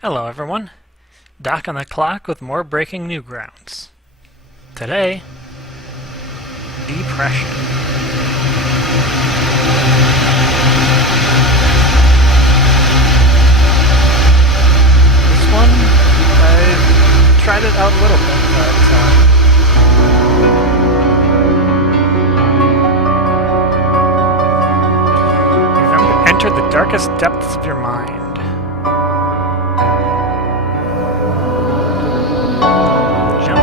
Hello everyone, Doc on the clock with more breaking newgrounds. Today, D-Pression. This one, I tried it out a little bit, but enter the darkest depths of your mind.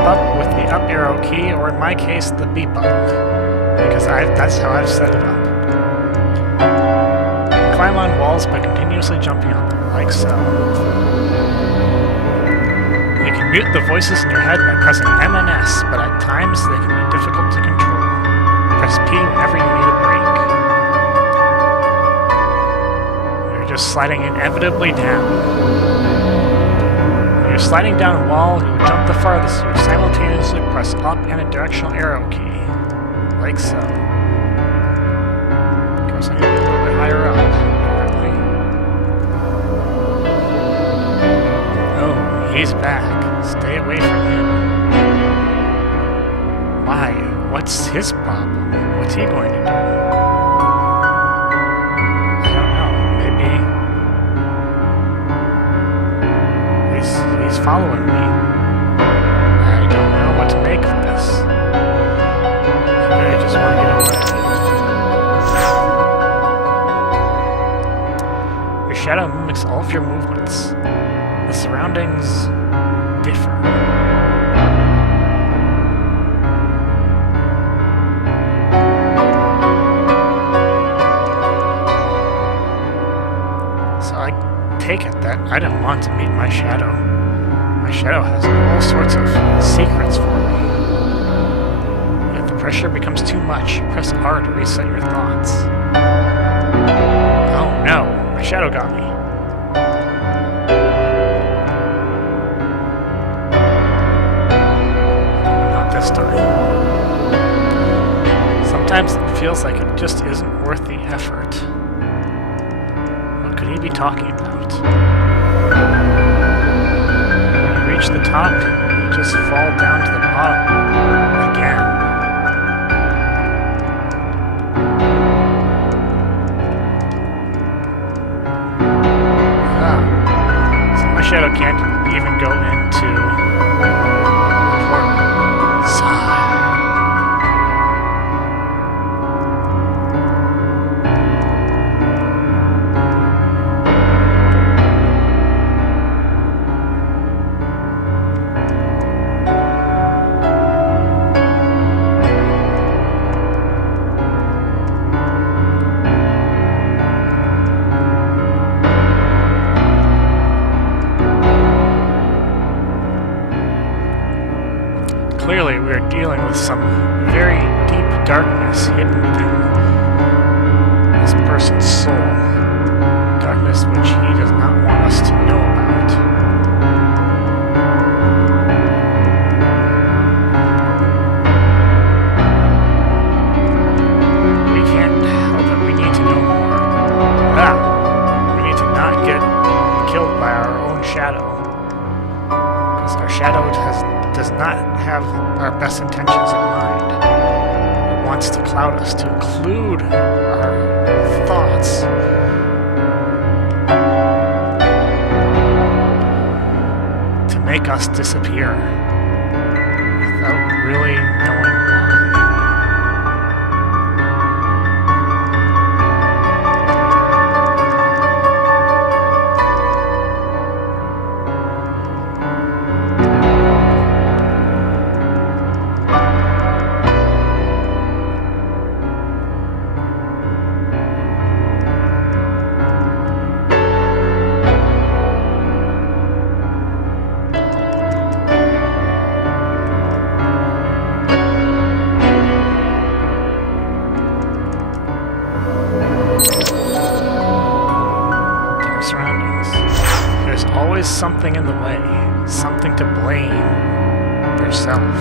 Up with the up arrow key, or in my case, the B button, because that's how I've set it up. Climb on walls by continuously jumping on them, like so. You can mute the voices in your head by pressing M and S, but at times they can be difficult to control. Press P whenever you need a break. You're just sliding inevitably down. When you're sliding down a wall, you would jump the farthest, you would simultaneously press up and a directional arrow key, like so. Of course, I need to be a little bit higher up, apparently. Oh, he's back. Stay away from him. Why? What's his problem? What's he going to do? He's following me. I don't know what to make of this. I just want to get away. Your shadow mimics all of your movements. The surroundings differ. So I take it that I don't want to meet my shadow. My shadow has all sorts of secrets for me. If the pressure becomes too much, press R to reset your thoughts. Oh no, my shadow got me. Not this time. Sometimes it feels like it just isn't worth the effort. What could he be talking about? Reach the top, you just fall down to the bottom again. So my shadow can't even go into the portal. Sigh. Clearly, we are dealing with some very deep darkness hidden within this person's soul. Darkness which he does not want us to know about. We can't help it. We need to know more. We need to not get killed by our own shadow. Because our shadow does not have our best intentions in mind. It wants to cloud us, to occlude our thoughts. To make us disappear without really knowing why. Always something in the way, something to blame yourself.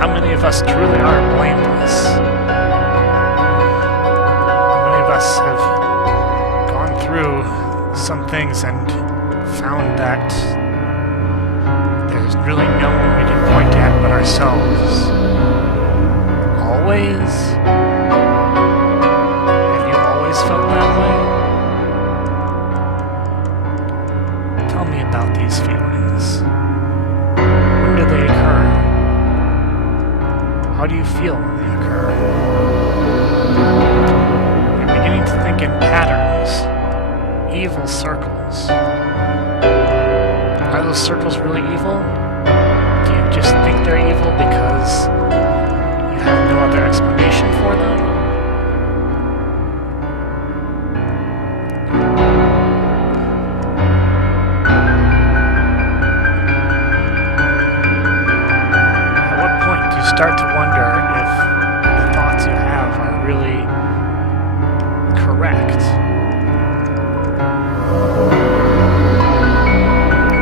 How many of us truly are blameless? How many of us have gone through some things and found that there's really no one we can point at but ourselves. Always? Have you always felt that way? Tell me about these feelings. When do they occur? How do you feel when they occur? You're beginning to think in patterns, evil circles. Are those circles really evil? Do you just think they're evil because you have no other explanation for them? At what point do you start to wonder if the thoughts you have are really correct?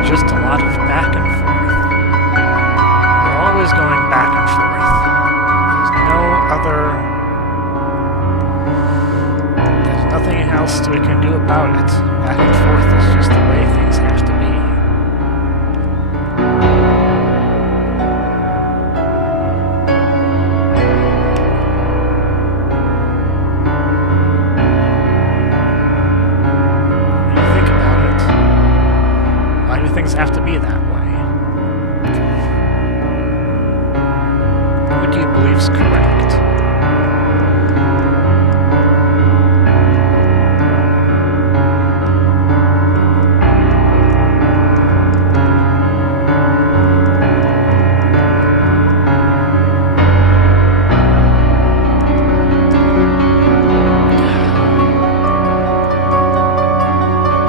Just a lot of back and forth. We're always going back and forth. There's nothing else we can do about it. Back and forth is just the way things have to be. When you think about it, why do things have to be that way? What do you believe is correct?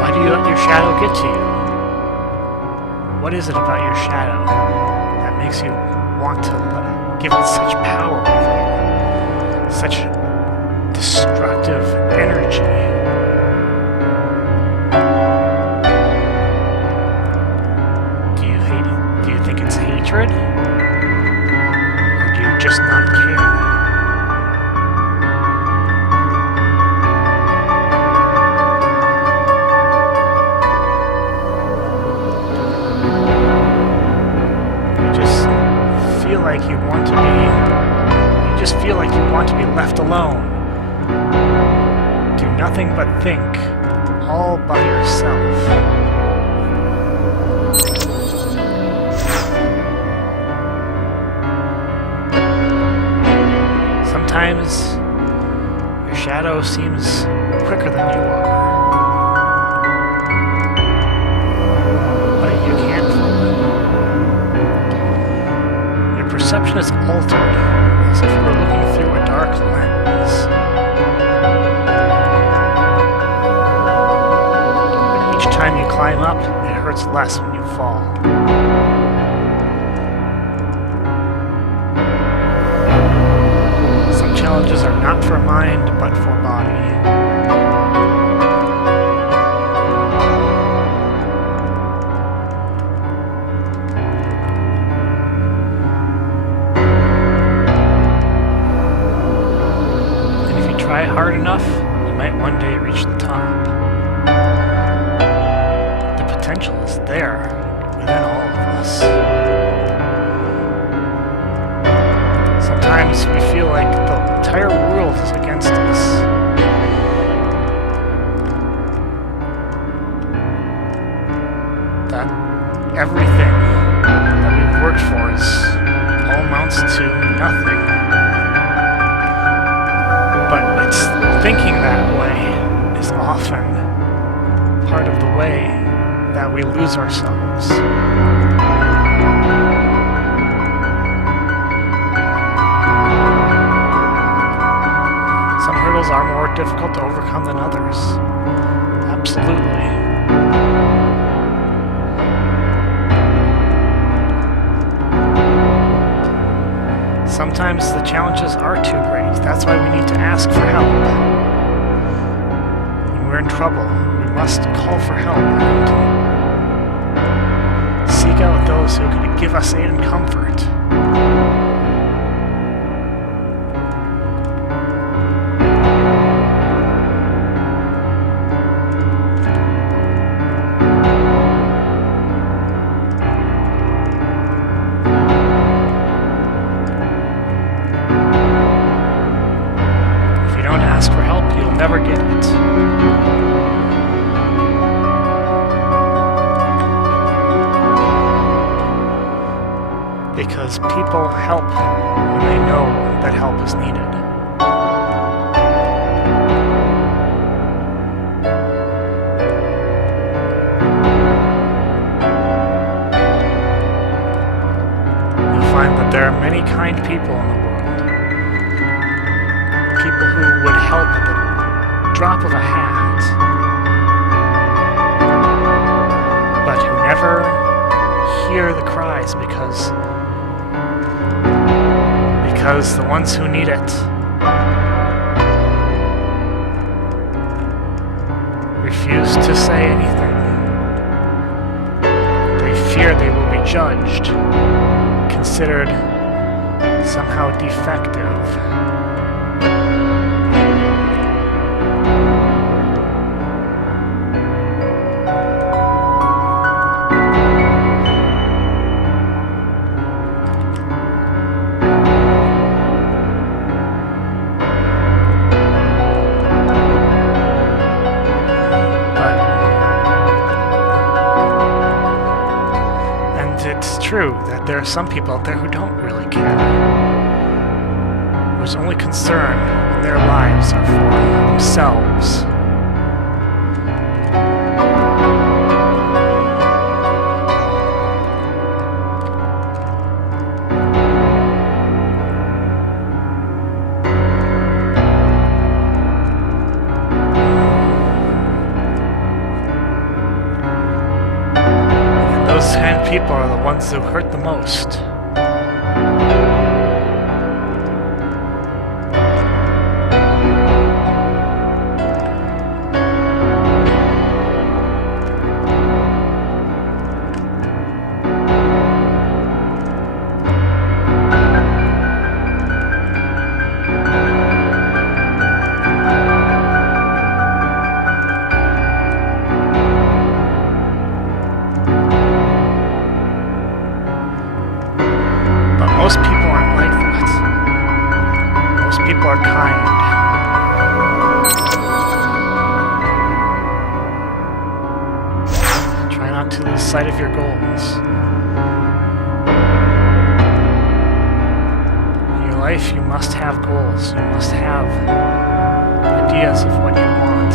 Why do you let your shadow get to you? What is it about your shadow that makes you want to give it such power over you? Such destructive energy? Do you hate it? Do you think it's hatred? Or do you just not care? Like you want to be, you just feel like you want to be left alone. Do nothing but think, all by yourself. Sometimes your shadow seems quicker than you are. But you can't fool it. Perception is altered, as if you were looking through a dark lens. But each time you climb up, it hurts less when you fall. Some challenges are not for mind, but for body. Try hard enough, you might one day reach the top. The potential is there within all of us. Sometimes we feel like the entire world is against us. That everything that we've worked for all amounts to nothing. But it's thinking that way is often part of the way that we lose ourselves. Some hurdles are more difficult to overcome than others. Absolutely. Sometimes the challenges are too great. That's why we need to ask for help. When we're in trouble, we must call for help and seek out those who can give us aid and comfort. because people help when they know that help is needed. You'll find that there are many kind people in the world. People who would help at the drop of a hat, but who never hear the cries because the ones who need it refuse to say anything. They fear they will be judged, considered somehow defective. It's true that there are some people out there who don't really care, whose only concern in their lives are for themselves. Those kind of people are the ones who hurt the most. Most people aren't like that. Most people are kind. Try not to lose sight of your goals. In your life, you must have goals. You must have ideas of what you want.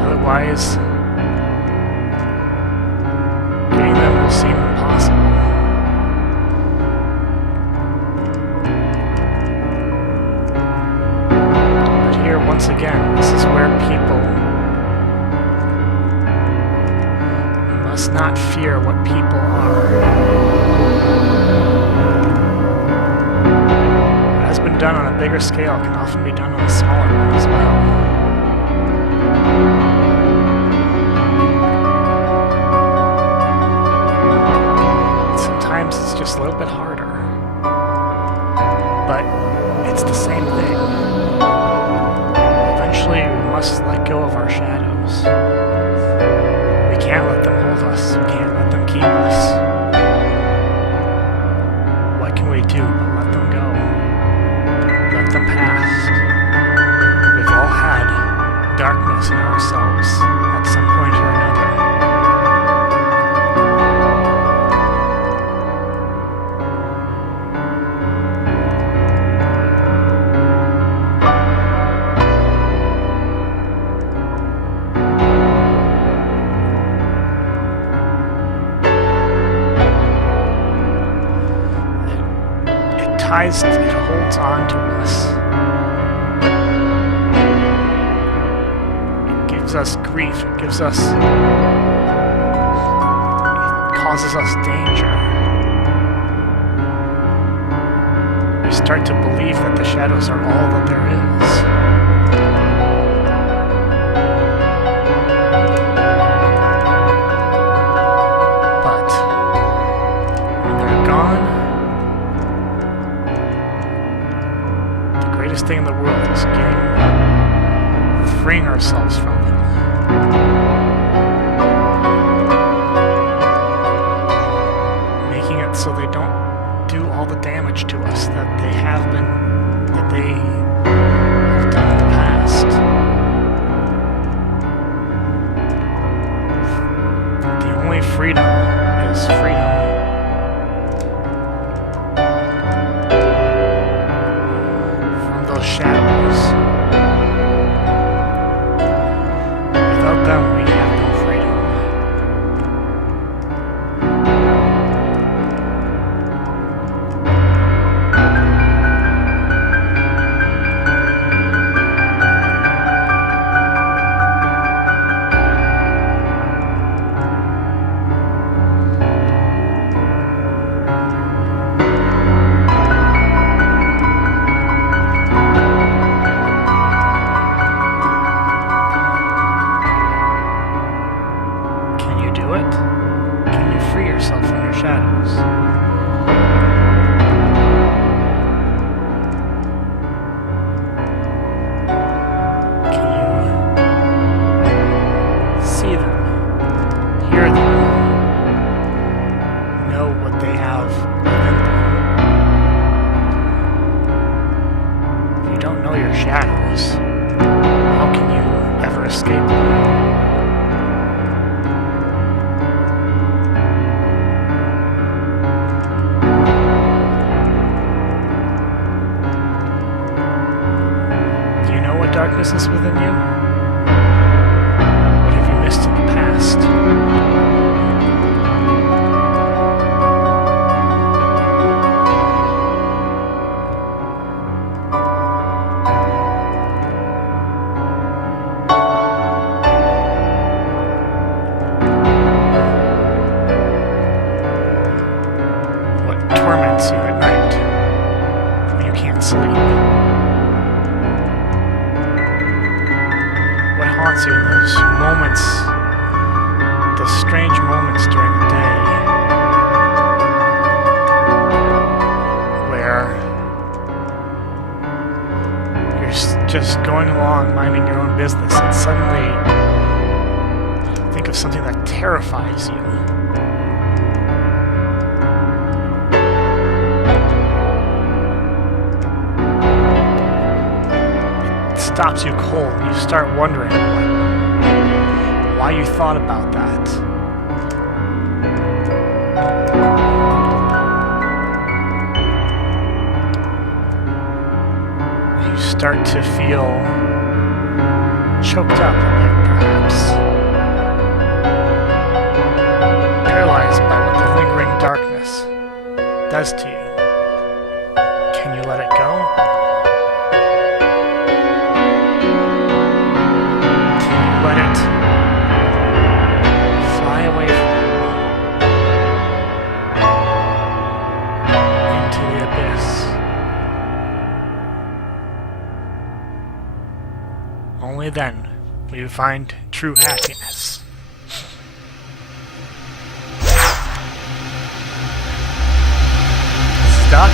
Otherwise, getting them will seem impossible. Once again, this is where people must not fear what people are. What has been done on a bigger scale can often be done on a smaller one as well. Sometimes it's just a little bit harder, but it's the same thing. Eventually, we must let go of our shadows. We can't let them hold us. We can't let them keep us. What can we do but let them go? Let them pass. We've all had darkness in ourselves at some point or another. It holds on to us. It gives us grief. It causes us danger. We start to believe that the shadows are all that there is. But when they're gone, the greatest thing in the world is freeing ourselves from them. Making it so they don't do all the damage to us that they have done in the past. The only freedom is freedom. hear them, know what they have within them. If you don't know your shadows, how can you ever escape them? Darkness is within you? What have you missed in the past? What torments you at night when you can't sleep? Haunts you in those moments, those strange moments during the day where you're just going along minding your own business and suddenly think of something that terrifies you. Stops you cold and you start wondering why you thought about that. You start to feel choked up a bit, perhaps. Paralyzed by what the lingering darkness does to you. Can you let it go? Let it fly away from you into the abyss. Only then will you find true happiness. Stuck?